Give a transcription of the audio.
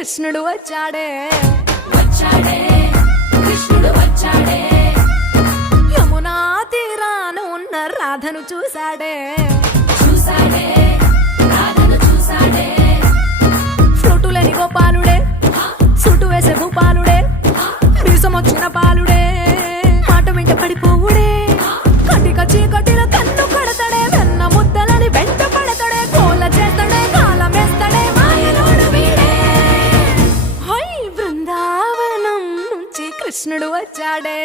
కృష్ణుడు వచ్చాడే వచ్చాడే కృష్ణుడు వచ్చాడే యమునా తీరాన ఉన్న రాధను చూశాడే చూసాడే రాధను చూసాడే ఫ్రూటులేని గోపాలుడే సుటు వేసే భూపాలుడే మీసమొచ్చిన పాలుడే మాట వెంట పడిపోవుడే కటిక చీకటిలో కన్ను కడతాడే వెన్న ముద్దలని వెంట పడతాడే కోల చేస్తాడే కాలం వేస్తాడే మాయలోడు వీడే హై బృందావనం నుంచి కృష్ణుడు వచ్చాడే